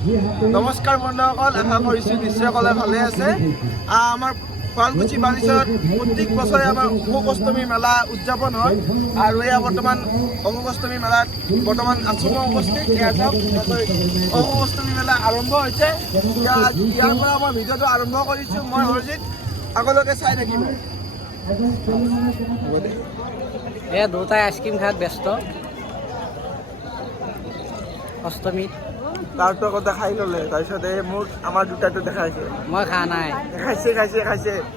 নমস্কাৰ বন্ধুসকল, আশা কৰিছোঁ নিশ্চয়কলে ভালে আছে। আমাৰ শুৱালকুছি বালিচৰত প্ৰত্যেক বছৰে আমাৰ অশোক অষ্টমী মেলা উদযাপন হয় আৰু এয়া বৰ্তমান অশোক অষ্টমী মেলাত বৰ্তমান আশ্ৰমৰ উপস্থিত। অশোক অষ্টমী মেলা আৰম্ভ হৈছে। ইয়াৰ পৰা মই ভিডিঅ'টো আৰম্ভ কৰিছোঁ। মই হৰজিত, আগলৈকে চাই থাকিব। এয়া দুটাই আইচক্ৰীম খাত ব্যস্ত অষ্টমীত। তাৰটো আগতে খাই ল'লে, তাৰপিছত মোৰ আমাৰ দুটাটো দেখাইছে। মই খোৱা নাই। খাইছে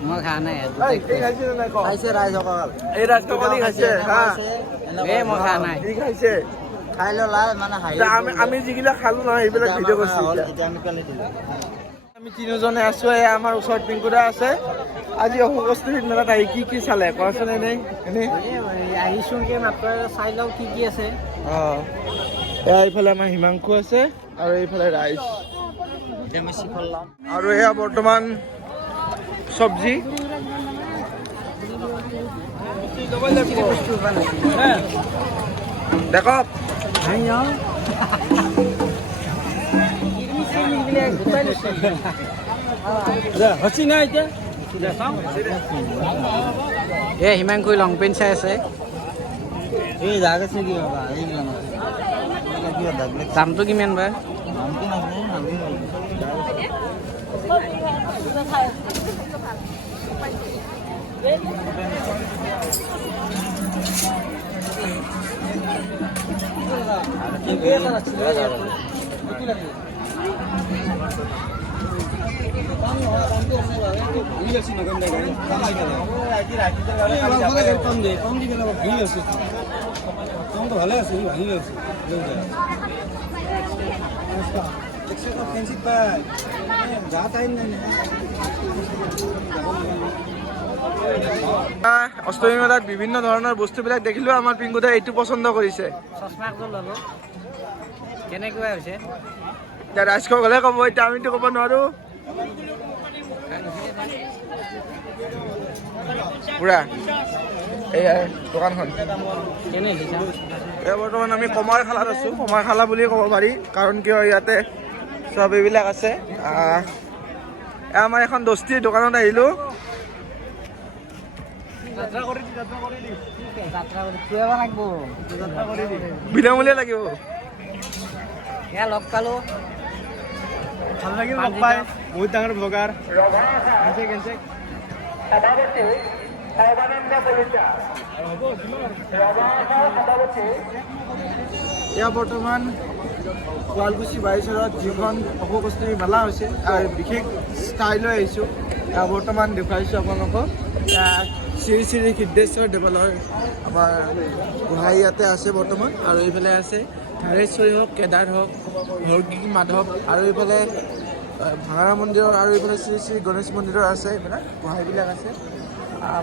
মই খোৱা নাই। খাইছে ৰাইজসকল। এই ৰাজসকলে খাইছে। মই খোৱা নাই। সি খাইছে। খাই ল'লা মানে আমি যিবিলাক খালো নহয় সেইবিলাক ভিডিঅ' কৰিছোঁ। আমি তিনিজনে আছো। এয়া আমাৰ ওচৰত পিংকুদা আছে। আজি অশোক অষ্টমীত মেলাত আহি কি চালে কোৱাচোন? এনেই আহিছোঁ মাত্ৰ চাই লওঁ কি আছে। এয়া এইফালে আমাৰ হিমাংশু আছে আৰু এইফালে ৰাইজ আৰু এয়া বৰ্তমান চব্জি দেখক। হিমাংশু লং পেণ্ট চাই আছে। দামটো কিমান বা? ভালে আছে। অষ্টমী মেলাত বিভিন্ন ধৰণৰ বস্তুবিলাক দেখিলো। আমাৰ পিংকুদাই এইটো পচন্দ কৰিছে। চশমা একযোৰ ল'লো। কেনেকুৱা হৈছে? এতিয়া ৰাইজক গ'লে ক'ব, এতিয়া আমিতো ক'ব নোৱাৰো। পুৰা এয়া দোকানখন। এয়া বৰ্তমান আমি কমাৰখালাত আছো। কমাৰখালা বুলি ক'ব পাৰি, কাৰণ কিয় ইয়াতে চব এইবিলাক আছে। আমাৰ এখন দস্তিৰ দোকানত আহিলো। বিনামূলীয়া লাগিব। এয়া লগ পালো, ভাল লাগিল লগ পাই। বহুত ডাঙৰ ব্লগাৰ। এয়া বৰ্তমান শুৱালকুছি বালিচৰত যিখন অশোক অষ্টমী মেলা হৈছে আৰু বিশেষ ঠাই লৈ আহিছোঁ। বৰ্তমান দেখুৱাইছোঁ আপোনালোকক। শ্ৰী শ্ৰী সিদ্ধেশ্বৰ দেৱালয়ৰ আমাৰ গোহাঁই ইয়াতে আছে বৰ্তমান। আৰু এইফালে আছে ধাৰেশ্বৰী হওক, কেদাৰ হওক, হৰগিৰি মাধৱ, আৰু এইফালে ভাঙাৰা মন্দিৰৰ, আৰু এইফালে শ্ৰী শ্ৰী গণেশ মন্দিৰৰ আছে। এইবিলাক গোহাঁইবিলাক আছে।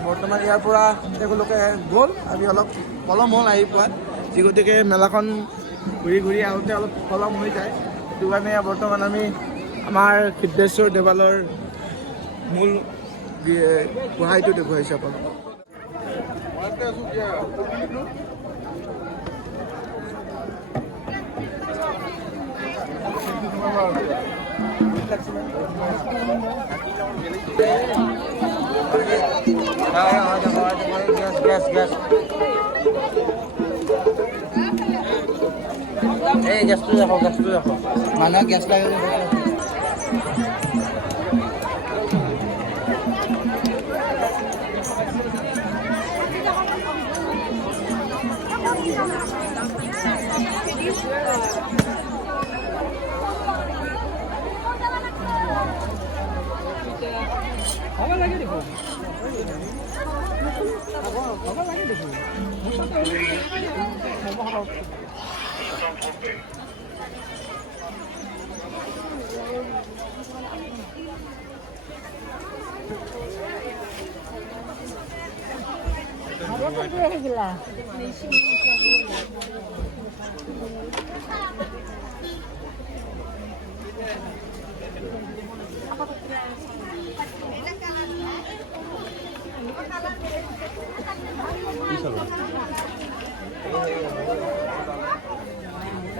বৰ্তমান ইয়াৰ পৰা তেওঁলোকে গ'ল। আমি অলপ পলম হ'ল আহি পোৱাত, যি গতিকে মেলাখন ঘূৰি আহোঁতে অলপ পলম হৈ যায়। সেইটো কাৰণে বৰ্তমান আমি আমাৰ সিদ্ধেশ্বৰ দেৱালয়ৰ মূল গোহাঁইটো দেখুৱাইছোঁ আপোনালোকক। এই গেছটো ৰাখো মানুহক গেছ লাগে।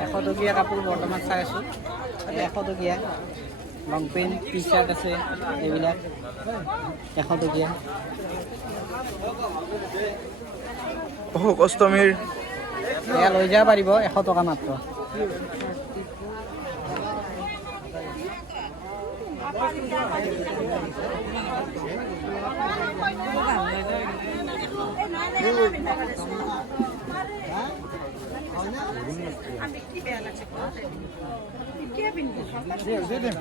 এশ টকীয়া কাপোৰ বৰ্তমান চাই আছোঁ। 100 টকীয়া লং পেণ্ট টি চাৰ্ট আছে এইবিলাক 100 টকীয়া অশোক অষ্টমীৰ এয়া লৈ যাব পাৰিব 100 টকা মাত্ৰ দি দিম